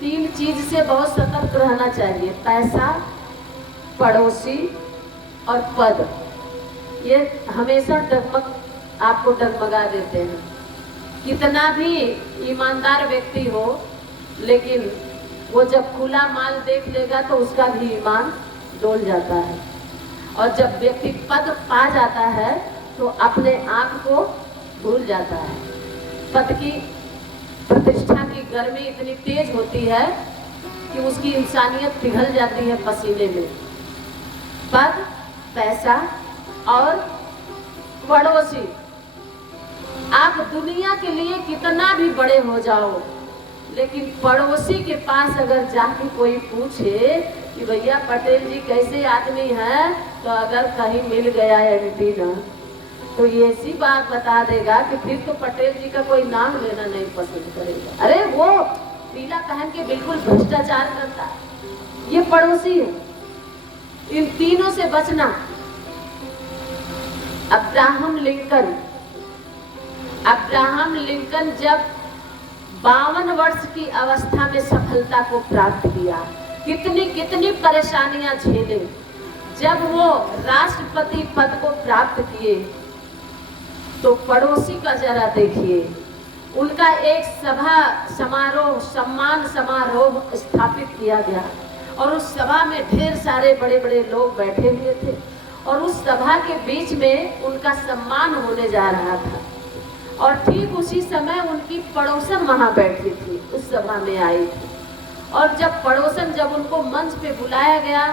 तीन चीज से बहुत सतर्क रहना चाहिए, पैसा, पड़ोसी और पद। ये हमेशा आपको डगमगा देते हैं। कितना भी ईमानदार व्यक्ति हो, लेकिन वो जब खुला माल देख लेगा तो उसका भी ईमान डोल जाता है। और जब व्यक्ति पद पा जाता है तो अपने आप को भूल जाता है। पद की प्रतिष्ठा की गर्मी इतनी तेज होती है कि उसकी इंसानियत पिघल जाती है पसीने में। पद, पैसा और पड़ोसी। आप दुनिया के लिए कितना भी बड़े हो जाओ, लेकिन पड़ोसी के पास अगर जाके कोई पूछे कि भैया पटेल जी कैसे आदमी हैं, तो अगर कहीं मिल गया एमपी ना, तो ये ऐसी बात बता देगा कि फिर तो पटेल जी का कोई नाम लेना नहीं पसंद करेगा। अरे वो पीला पहन के बिल्कुल भ्रष्टाचार करता है, ये पड़ोसी है। इन तीनों से बचना। अब्राहम लिंकन जब 52 वर्ष की अवस्था में सफलता को प्राप्त किया, कितनी परेशानियां झेले। जब वो राष्ट्रपति पद को प्राप्त किए तो पड़ोसी का जरा देखिए, उनका एक सम्मान समारोह स्थापित किया गया और उस सभा में ढेर सारे बड़े बड़े लोग बैठे हुए थे और उस सभा के बीच में उनका सम्मान होने जा रहा था। और ठीक उसी समय उनकी पड़ोसन वहां बैठी थी, उस सभा में आई थी। और जब पड़ोसन जब उनको मंच पे बुलाया गया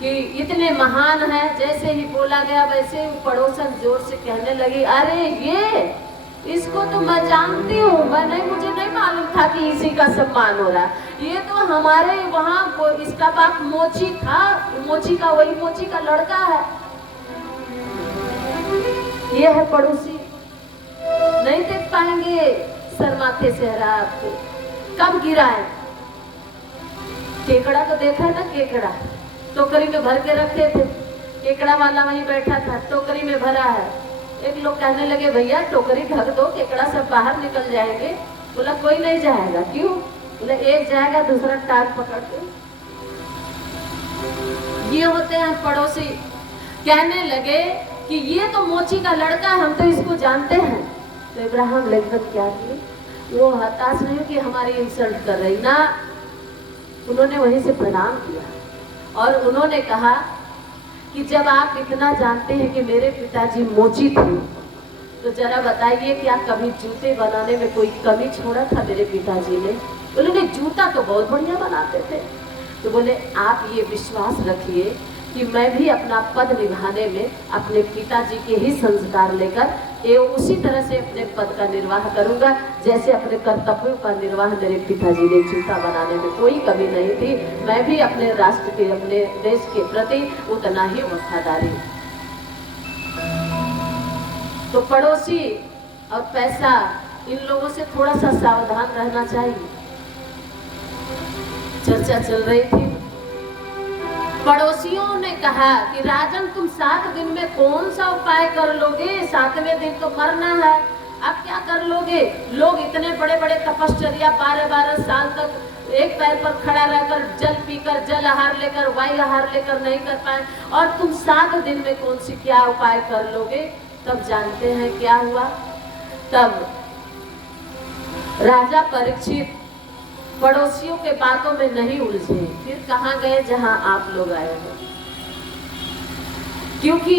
कि इतने महान हैं, जैसे ही बोला गया वैसे ही पड़ोसन जोर से कहने लगी, अरे इसको तो मैं जानती हूँ, मुझे नहीं मालूम था कि इसी का सम्मान हो रहा है। ये तो हमारे वहाँ इसका बाप मोची था, मोची का लड़का है। ये है पड़ोसी। नहीं देख पाएंगे सर माथे से हरा आपको। कब गिरा है? केकड़ा तो देखा है ना, केकड़ा टोकरी में भर के रखे थे, केकड़ा वाला वहीं बैठा था, टोकरी में भरा है। एक लोग कहने लगे, भैया टोकरी ढक दो, केकड़ा सब बाहर निकल जाएंगे। बोला कोई नहीं जाएगा। क्यों? बोले एक जाएगा दूसरा टांग पकड़ के। ये होते हैं पड़ोसी। कहने लगे कि ये तो मोची का लड़का है, हम तो इसको जानते हैं। तो इब्राहिम लिंकन क्या किए? वो हताश नहीं कि हमारी इंसल्ट कर रही ना, उन्होंने वहीं से प्रणाम किया और उन्होंने कहा कि जब आप इतना जानते हैं कि मेरे पिताजी मोची थे, तो जरा बताइए क्या कभी जूते बनाने में कोई कमी छोड़ा था मेरे पिताजी ने? बोले नहीं, जूता तो बहुत बढ़िया बनाते थे। तो बोले आप ये विश्वास रखिए कि मैं भी अपना पद निभाने में अपने पिताजी के ही संस्कार लेकर एवं उसी तरह से अपने पद का निर्वाह करूंगा जैसे अपने कर्तव्यों का निर्वाह मेरे पिताजी ने। जूता बनाने में कोई कमी नहीं थी। मैं भी अपने राष्ट्र के, अपने देश के प्रति उतना ही वफादारी। तो पड़ोसी और पैसा, इन लोगों से थोड़ा सा सावधान रहना चाहिए। चर्चा चल रही थी, पड़ोसियों ने कहा कि राजन तुम 7 दिन में कौन सा उपाय कर लोगे? 7वें दिन तो मरना है, अब क्या कर लोगे? लोग इतने बड़े बड़े तपश्चर्या 12-12 साल तक एक पैर पर खड़ा रहकर जल पीकर, जल आहार लेकर, वायु आहार लेकर नहीं कर पाए, और तुम 7 दिन में कौन सी क्या उपाय कर लोगे? तब जानते हैं क्या हुआ? तब राजा परीक्षित पड़ोसियों के बातों में नहीं उलझे, फिर कहाँ गए? जहां आप लोग आए हो। क्योंकि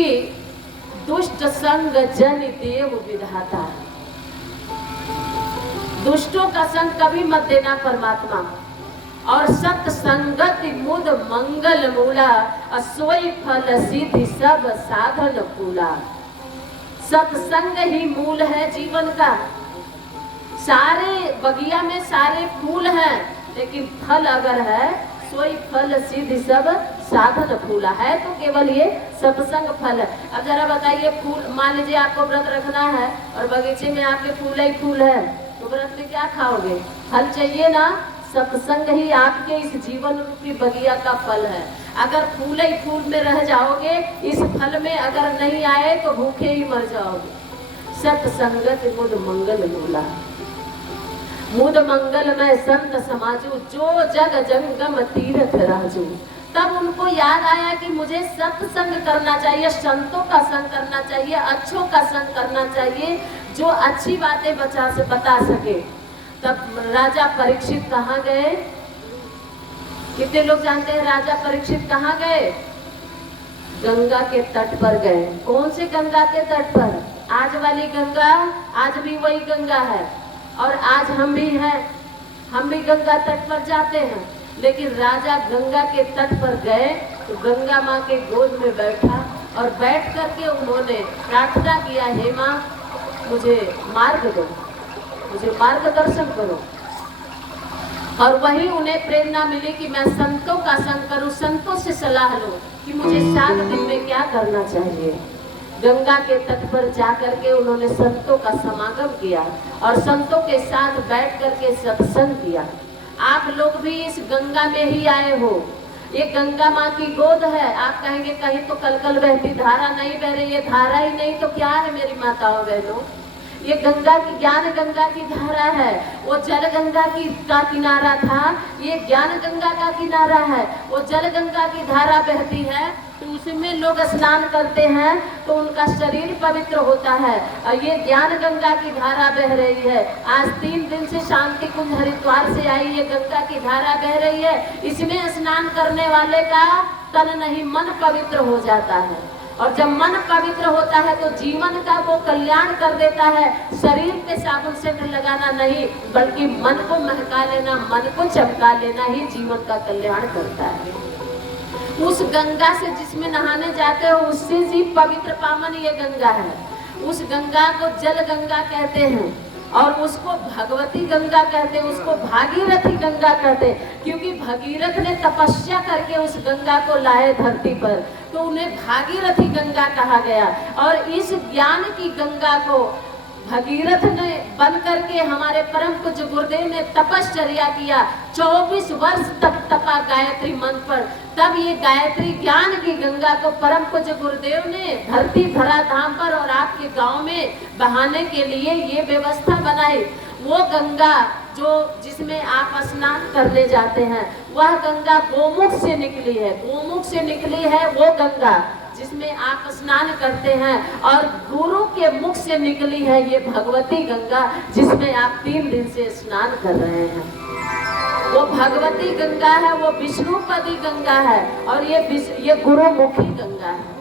दुष्ट संग जन देव विधाता, दुष्टों का संग कभी मत देना परमात्मा। और सत्संगत मुद मंगल मूला, असोई फल सिद्धि सब साधन फूला। सत्संग ही मूल है जीवन का। सारे बगिया में सारे फूल हैं, लेकिन फल अगर है, सोई फल सिद्धि सब साधन फूला है, तो केवल ये सत्संग फल है। अब जरा बताइए, फूल, मान लीजिए आपको व्रत रखना है और बगीचे में आपके फूल ही फूल है, तो व्रत में क्या खाओगे? फल चाहिए ना। सत्संग ही आपके इस जीवन रूपी बगिया का फल है। अगर फूल ही फूल में रह जाओगे, इस फल में अगर नहीं आए तो भूखे ही मर जाओगे। सत्संगत मुद मंगल मूला। मुद मंगलमय संत समाजू, जो जग जंगम तीर्थ राजू। तब उनको याद आया कि मुझे सत्संग करना चाहिए, संतों का संग करना चाहिए, अच्छों का संग करना चाहिए, जो अच्छी बातें बता सके। तब राजा परीक्षित कहाँ गए? कितने लोग जानते हैं राजा परीक्षित कहाँ गए? गंगा के तट पर गए। कौन से गंगा के तट पर? आज वाली गंगा, आज भी वही गंगा है और आज हम भी हैं, हम भी गंगा तट पर जाते हैं। लेकिन राजा गंगा के तट पर गए तो गंगा माँ के गोद में बैठा और बैठ करके उन्होंने प्रार्थना किया, हे माँ मुझे मार्ग दो, मुझे मार्गदर्शन करो। और वही उन्हें प्रेरणा मिली कि मैं संतों का संग करूं, संतों से सलाह लूं कि मुझे 7 दिन में क्या करना चाहिए। गंगा के तट पर जाकर के उन्होंने संतों का समागम किया और संतों के साथ बैठ करके सत्संग किया। आप लोग भी इस गंगा में ही आए हो, ये गंगा माँ की गोद है। आप कहेंगे कहीं तो कलकल बहती धारा नहीं बह रही है, धारा ही नहीं तो क्या है मेरी माताओं बहनों, ये गंगा की, ज्ञान गंगा की धारा है। वो जल गंगा का किनारा था, ये ज्ञान गंगा का किनारा है। वो जल गंगा की धारा बहती है तो उसमें लोग स्नान करते हैं तो उनका शरीर पवित्र होता है। और ये ज्ञान गंगा की धारा बह रही है। आज 3 दिन से शांति कुंज हरिद्वार से आई ये गंगा की धारा बह रही है। इसमें स्नान करने वाले का तन नहीं मन पवित्र हो जाता है। और जब मन पवित्र होता है तो जीवन का वो कल्याण कर देता है। शरीर पे साबुन सेंट लगाना नहीं, बल्कि मन को महका लेना, मन को चमका लेना ही जीवन का कल्याण करता है। उस गंगा से जिसमें नहाने जाते हो उससे ही पवित्र पावन ये गंगा है। उस गंगा को जल गंगा कहते हैं और उसको भगवती गंगा कहते हैं, उसको भागीरथी गंगा कहते हैं, क्योंकि भगीरथ ने तपस्या करके उस गंगा को लाए धरती पर, तो उन्हें भागीरथी गंगा कहा गया। और इस ज्ञान की गंगा को भगीरथ ने बन करके हमारे परम पूज्य गुरुदेव ने तपश्चर्या किया, 24 वर्ष तक तपा गायत्री मंत्र पर। तब ये गायत्री ज्ञान की गंगा को परम पूज्य गुरुदेव ने धरती धरा धाम पर और आपके गांव में बहाने के लिए ये व्यवस्था बनाई। वो गंगा जो जिसमें आप स्नान करने जाते हैं, वह गंगा गोमुख से निकली है, गोमुख से निकली है वो गंगा जिसमें आप स्नान करते हैं। और गुरु के मुख से निकली है ये भगवती गंगा जिसमें आप 3 दिन से स्नान कर रहे हैं। वो भगवती गंगा है, वो विष्णुपदी गंगा है और ये गुरुमुखी गंगा है।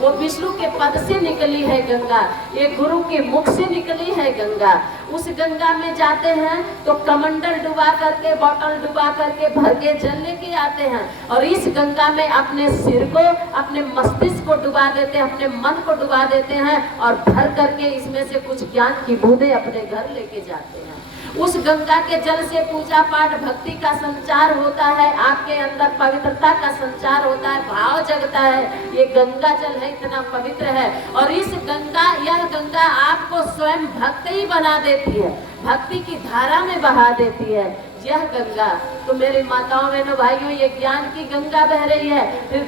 वो विष्णु के पद से निकली है गंगा, ये गुरु के मुख से निकली है गंगा। उस गंगा में जाते हैं तो कमंडल डुबा करके, बॉटल डुबा करके भर के जल लेके आते हैं और इस गंगा में अपने सिर को, अपने मस्तिष्क को डुबा देते हैं, अपने मन को डुबा देते हैं और भर करके इसमें से कुछ ज्ञान की बूंदें अपने घर लेके जाते हैं। उस गंगा के जल से पूजा पाठ भक्ति का संचार होता है, आपके अंदर पवित्रता का संचार होता है, भाव जगता है। ये गंगा जल है, इतना पवित्र है। और इस गंगा, यह गंगा आपको स्वयं भक्त ही बना देती है, भक्ति की धारा में बहा देती है यह गंगा। तो मेरे माताओं बहनों भाइयों, ये ज्ञान की गंगा बह रही है। फिर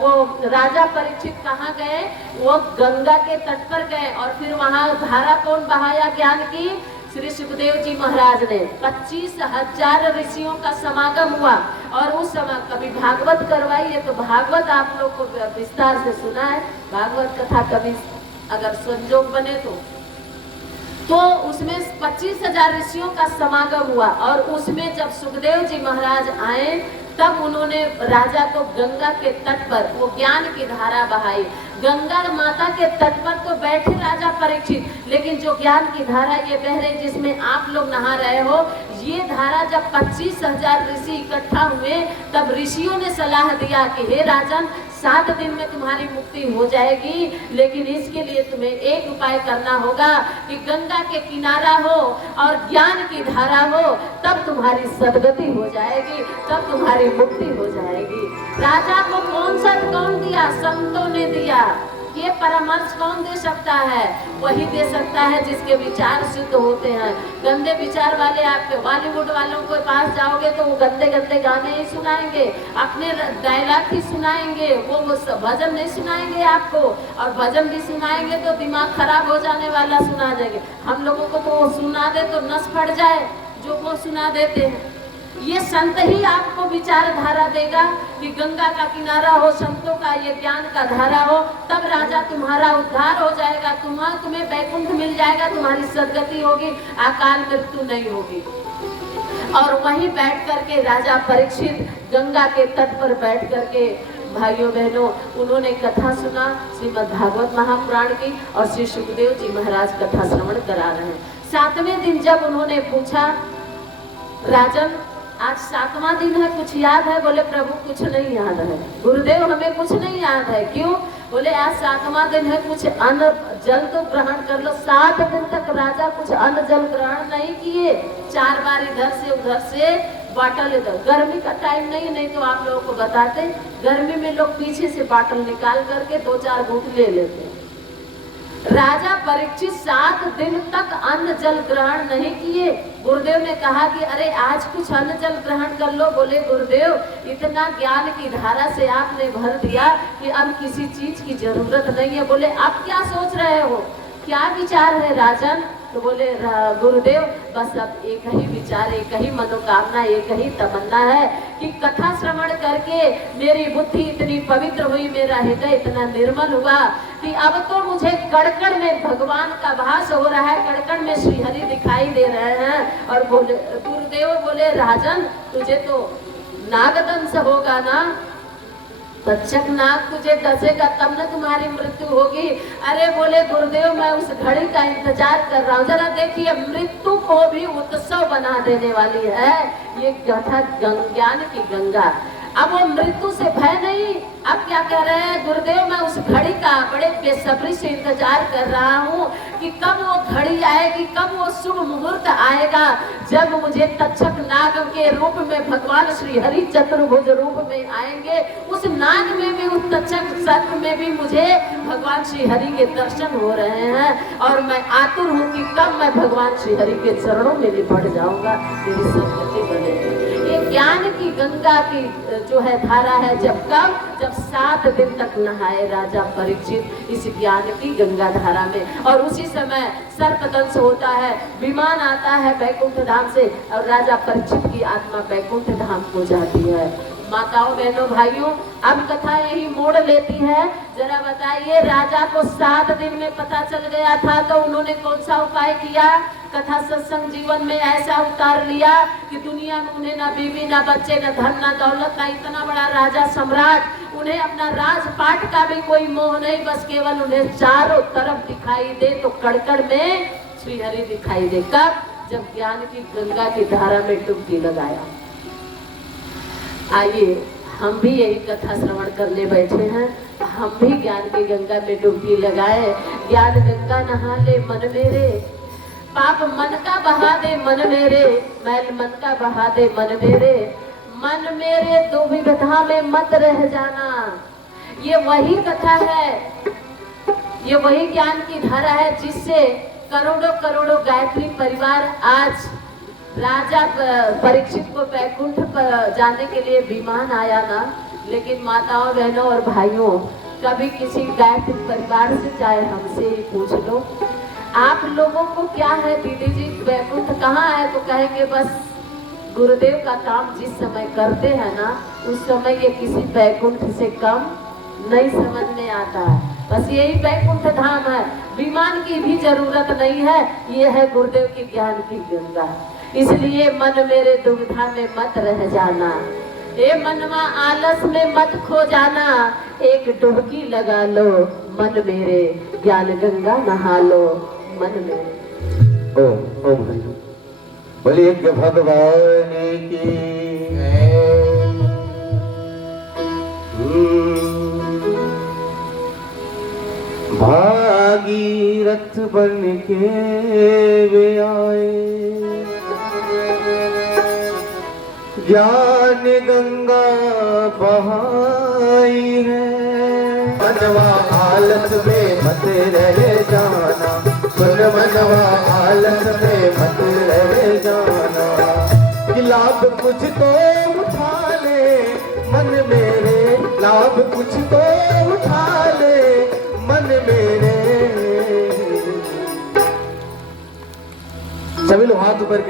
वो राजा परीक्षित कहाँ गए? वो गंगा के तट पर गए और फिर वहाँ धारा कौन बहाया ज्ञान की? श्री सुखदेव जी महाराज ने। 25,000 ऋषियों का समागम हुआ और उस समय कभी भागवत करवाइए तो भागवत आप लोग को विस्तार से सुना है, भागवत कथा कभी अगर संजोग बने तो उसमें 25,000 ऋषियों का समागम हुआ। और उसमें जब सुखदेव जी महाराज आए तब उन्होंने राजा को गंगा के तट पर वो ज्ञान की धारा बहाई। गंगा माता के तट पर तो बैठे राजा परीक्षित, लेकिन जो ज्ञान की धारा ये बह रही जिसमें आप लोग नहा रहे हो, ये धारा जब 25,000 ऋषि इकट्ठा हुए तब ऋषियों ने सलाह दिया कि हे राजन, 7 दिन में तुम्हारी मुक्ति हो जाएगी, लेकिन इसके लिए तुम्हें एक उपाय करना होगा कि गंगा के किनारा हो और ज्ञान की धारा हो, तब तुम्हारी सदगति हो जाएगी, तब तुम्हारी मुक्ति हो जाएगी। राजा को कौन दिया? संतों ने दिया। ये परामर्श कौन दे सकता है? वही दे सकता है जिसके विचार शुद्ध होते हैं। गंदे विचार वाले आपके बॉलीवुड वालों के पास जाओगे तो वो गंदे गंदे गाने ही सुनाएंगे, अपने डायलॉग ही सुनाएंगे, वो भजन नहीं सुनाएंगे आपको। और भजन भी सुनाएंगे तो दिमाग खराब हो जाने वाला सुना देंगे। हम लोगों को तो वो सुना दे तो नस फट जाए जो वो सुना देते हैं। ये संत ही आपको विचारधारा देगा कि गंगा का किनारा हो, संतों का ये ज्ञान का धारा हो, तब राजा तुम्हारा उद्धार हो जाएगा, तुम्हें वैकुंठ मिल जाएगा, तुम्हारी सदगति होगी, अकाल मृत्यु नहीं होगी। और वहीं बैठ करके राजा परीक्षित गंगा के तट पर बैठ करके भाइयों बहनों उन्होंने कथा सुना श्रीमद् भागवत महापुराण की, और श्री सुखदेव जी महाराज कथा श्रवण करा रहे हैं। 7वें दिन जब उन्होंने पूछा, राजन आज 7वां दिन है, कुछ याद है? बोले प्रभु कुछ नहीं याद है, गुरुदेव हमें कुछ नहीं याद है। क्यों? बोले आज 7वां दिन है, कुछ अन्न जल तो ग्रहण कर लो। 7 दिन तक राजा कुछ अन्न जल ग्रहण नहीं किए, 4 बार इधर से उधर से बाटल इधर। गर्मी का टाइम नहीं तो आप लोगों को बताते, गर्मी में लोग पीछे से बाटल निकाल करके 2-4 घूंट ले लेते। राजा परीक्षित 7 दिन तक अन्न जल ग्रहण नहीं किए। गुरुदेव ने कहा कि अरे आज कुछ अन्न जल ग्रहण कर लो। बोले गुरुदेव इतना ज्ञान की धारा से आपने भर दिया कि अब किसी चीज की जरूरत नहीं है। बोले आप क्या सोच रहे हो, क्या विचार है राजन? तो बोले गुरुदेव बस अब एक ही विचार, एक ही मनोकामना, एक ही तमन्ना है कि कथा श्रवण करके मेरी बुद्धि इतनी पवित्र हुई, मेरा हृदय इतना निर्मल हुआ कि अब तो मुझे कड़कड़ में भगवान का भास हो रहा है, कड़कड़ में श्रीहरि दिखाई दे रहे हैं। और बोले गुरुदेव बोले राजन तुझे तो नागदंश होगा ना, तक्षक नाग तुझे डसेगा तब न तुम्हारी मृत्यु होगी। अरे बोले गुरुदेव मैं उस घड़ी का इंतजार कर रहा हूँ। जरा देखिए मृत्यु को भी उत्सव बना देने वाली है ये कथा ज्ञान की गंगा। अब वो मृत्यु से भय नहीं, अब क्या कह रहे हैं गुरुदेव मैं उस घड़ी का बड़े बेसब्री से इंतजार कर रहा हूँ कि कब वो घड़ी आएगी, कब वो शुभ मुहूर्त आएगा जब मुझे तक्षक नाग के रूप में भगवान श्री हरि चतुर्भुज रूप में आएंगे। उस नाग में भी, उस तक्षक सर्प में भी मुझे भगवान श्री हरि के दर्शन हो रहे हैं और मैं आतुर हूँ कि कब मैं भगवान श्री हरि के चरणों में लिपट जाऊंगा, मेरी सदगति बनेगी। ये ज्ञान की गंगा की जो है धारा है, जब 7 दिन तक नहाए राजा परीक्षित इस ज्ञान की गंगा धारा में। और उसी समय सर्पदंश होता है, विमान आता है बैकुंठ धाम से और राजा परीक्षित की आत्मा बैकुंठ धाम को जाती है। माताओं बहनों भाइयों अब कथा यही मोड़ लेती है। जरा बताइए राजा को 7 दिन में पता चल गया था तो उन्होंने कौन सा उपाय किया? कथा सत्संग जीवन में ऐसा उतार लिया कि दुनिया में उन्हें ना बीवी ना बच्चे ना धन ना दौलत ना इतना बड़ा राजा सम्राट, उन्हें अपना राजपाट का भी कोई मोह नहीं, बस केवल उन्हें चारों तरफ दिखाई दे तो कड़कड़ में श्रीहरि दिखाई दे। कब? जब ज्ञान की गंगा की धारा में डुबकी लगाया। आइए हम भी यही कथा श्रवण करने बैठे हैं, हम भी ज्ञान की गंगा में डुबकी लगाए। ज्ञान गंगा नहा ले मन मेरे, पाप मन का बहा दे मन मेरे, मैल मन का बहा दे मन मेरे, मन मेरे दुविधा में मत रह जाना। ये वही कथा है, ये वही ज्ञान की धारा है जिससे करोड़ों करोड़ों गायत्री परिवार आज राजा परीक्षित को बैकुंठ पर जाने के लिए विमान आया ना। लेकिन माताओं बहनों और भाइयों कभी किसी गायत्री परिवार से चाहे हमसे ही पूछ लो, आप लोगों को क्या है दीदी जी बैकुंठ कहाँ है, तो कहेंगे बस गुरुदेव का काम जिस समय करते हैं ना उस समय ये किसी बैकुंठ से कम नहीं समझ में आता है। बस यही बैकुंठ धाम है, विमान की भी जरूरत नहीं है, ये है गुरुदेव की ज्ञान की गंगा। इसलिए मन मेरे दुविधा में मत रह जाना, ए मनवा आलस में मत खो जाना, एक डुबकी लगा लो मन मेरे, ज्ञान गंगा नहा लो मन मेरे। ओम बोलिए भगवान की भागीरथ बन के वे आए, ज्ञान गंगा बहाई है, मनवा आलस में मत रह जाना, सुन मनवा आलस में मत रह जाना। कि लाभ कुछ तो उठा ले मन मेरे, लाभ कुछ तो उठा ले मन मेरे। सभी लोग हाथ ऊपर